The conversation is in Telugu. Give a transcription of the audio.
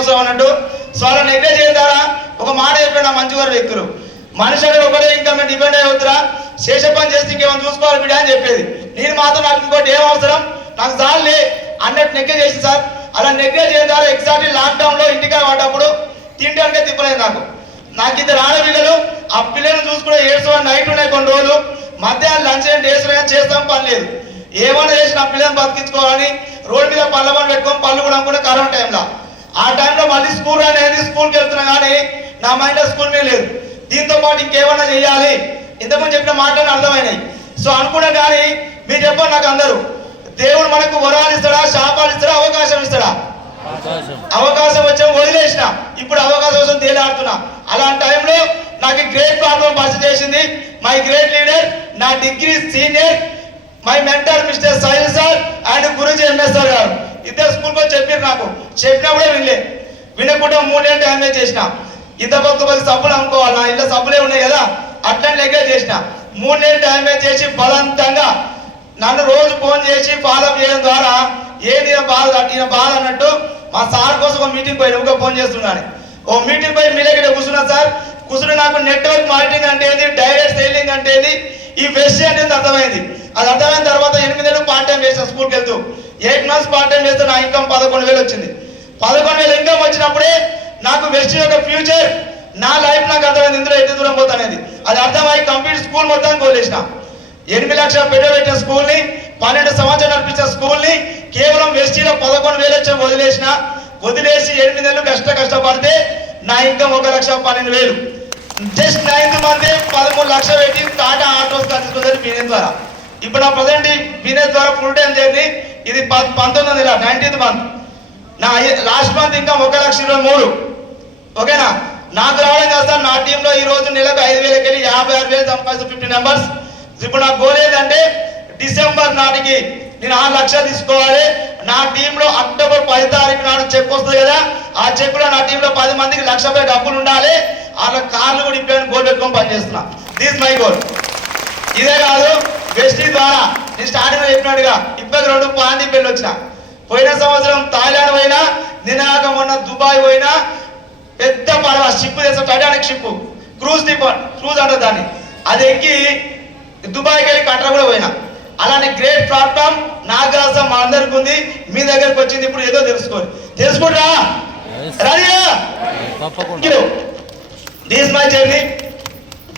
అవసరం అన్నట్టు. సో అలా నెగ్లెక్ట్ చేయడం ద్వారా ఒక మాట చెప్పిన మంచివారు వ్యక్తులు, మనిషి అనేది ఒకటే ఇంకా మేము డిపెండ్ అయ్యవుతురా, శేష పని చేస్తే ఇంకేమైనా చూసుకోవాలి బిడ్డ అని చెప్పేది. నేను మాత్రం నాకు ఇంకోటి ఏం అవసరం, నాకు చాలులే అన్నట్టు నెగ్లెక్ట్ చేసి సార్. అలా నెగ్లెక్ట్ చేయడం ద్వారా ఎగ్జాక్ట్లీ లాక్డౌన్లో ఇంటికి పడ్డప్పుడు తింటానికే తిప్పలేదు నాకు ఇద్దరు ఆడపిల్లలు. ఆ పిల్లలను చూసుకునే ఏడ్స్ నైట్ ఉన్నాయి కొన్ని రోజులు, మధ్యాహ్నం లంచ్ అండ్ డేస్ చేస్తాం పని లేదు. ఏమైనా చేసి నా పిల్లల్ని బతికించుకోవాలని రోడ్డు మీద పళ్ళ పని పెట్టుకొని పళ్ళు కూడా అనుకునే కరోనా టైంలో. ఆ టైంలో మళ్ళీ స్కూల్ అనేది స్కూల్కి వెళ్తున్నా కానీ నా మైండ్లో స్కూల్ మీద లేదు. దీంతో పాటు ఇంకేమన్నా చేయాలి, ఇంతకుముందు చెప్పిన మాటలు అర్థమైనాయి. సో అనుకున్నా కానీ మీరు చెప్పండి నాకు అందరూ, దేవుడు మనకు వరాలు ఇస్తాడా, శాపాలు ఇస్తాడా, అవకాశం ఇస్తాడా? అవకాశం వచ్చా వదిలేసిన, ఇప్పుడు అవకాశం కోసం తేలాడుతున్నా. అలాంటి టైంలో నాకు గ్రేట్ ప్రాబ్లం పరిస్థితి చేసింది. మై గ్రేట్ లీడర్, నా degree senior, my mentor mister soil sir and Guruji MS sir గారు ఇద్దరు స్కూల్కి వచ్చి చెప్పారు. నాకు చెప్పినప్పుడే వినకుండా 3 నెలలు డ్యామేజ్ చేసిన. ఇంత పక్క సబ్బులు అనుకోవాలి, నా ఇళ్ళ సబ్బులే ఉన్నాయి కదా, అట్లనే నెగ్లెక్ట్ చేసిన. 3 నెలలు డ్యామేజ్ చేసి బలవంతంగా నన్ను రోజు ఫోన్ చేసి ఫాలో చేయడం ద్వారా ఏది బాధ బాధ అన్నట్టు మా సార్ కోసం ఒక మీటింగ్ పోయి ఒక ఫోన్ చేస్తున్నాను. ఓ మీటింగ్ పోయి మీ దగ్గర కూర్చున్నా సార్. కూర్చుని నాకు నెట్వర్క్ మార్కెటింగ్ అంటే ఏంది, డైరెక్ట్ సేలింగ్ అంటే ఏంది, ఈ వెస్ట్ అనేది అర్థమైంది. అది అర్థమైన తర్వాత 8 నెలలు పార్ట్ టైం చేసిన స్కూల్కి వెళ్తూ 8 మంత్స్ పార్ట్ టైం చేస్తే నా ఇన్కమ్ 11,000 వచ్చింది. 11,000 ఇన్కమ్ వచ్చినప్పుడే నాకు వెస్ట్ యొక్క ఫ్యూచర్, నా లైఫ్ నాకు అర్థమైంది ఇందులో ఎంత దూరం పోతానేది. అది అర్థమై కంప్లీట్ స్కూల్ మొత్తానికి వదిలేసిన. 8 లక్షల పెట్టిన స్కూల్ని, 12 సంవత్సరాలు నడిపించిన స్కూల్ని కేవలం వెస్టీలో 11,000 వచ్చి వదిలేసి 8 నెలలు కష్టపడితే నా ఇన్కమ్ 1,12,000. జస్ట్ 9th మంత్ 13 లక్షలు పెట్టి టాటా ఆటోస్ తీసుకుంటారు బిజినెస్ ద్వారా. ఇప్పుడు నా ప్రజెంట్ బిజినెస్ ద్వారా ఫుల్ టైం జర్నీ. ఇది 19వ నెల 19th మంత్. నా లాస్ట్ మంత్ ఇంకా 1,23,000. ఓకేనా? నాకు రావడం కాదు సార్, నా టీంలో ఈ రోజు నెలకు 5,000 వెళ్ళి 56,000 సంపాదిస్తూ 50 మెంబర్స్. ఇప్పుడు నా గోల్ ఏంటంటే డిసెంబర్ నాటికి నేను 6 లక్షలు తీసుకోవాలి. నా టీంలో అక్టోబర్ 10 తారీఖు నాడు చెక్ వస్తుంది కదా, ఆ చెక్లో నా టీంలో 10 మందికి 1,00,000 రూపాయలు డబ్బులు ఉండాలి. వాళ్ళ కార్లు కూడా ఇప్పని గోల్ పెట్టుకొని పనిచేస్తున్నా. This my goal. ఇదే కాదు, వెస్టీ ద్వారా నేను స్టార్టింగ్ చెప్పినట్టుగా 22 పాండి పెళ్ళి వచ్చిన. పోయిన సంవత్సరం థాయిలాండ్ పోయినా, నినాక మొన్న దుబాయ్ పోయినా. పెద్ద పడవ షిప్ చేస్తాం, టైటానిక్ షిప్, క్రూజ్ అంటారు దాన్ని. అది ఎక్కి దుబాయ్కి వెళ్ళి కట్ర కూడా పోయినా. అలాంటి గ్రేట్ ప్లాట్ఫామ్ నాకు కాస్త మా అందరికి ఉంది, మీ దగ్గరకు వచ్చింది. ఇప్పుడు ఏదో తెలుసుకుంటా రెడీ. This my journey.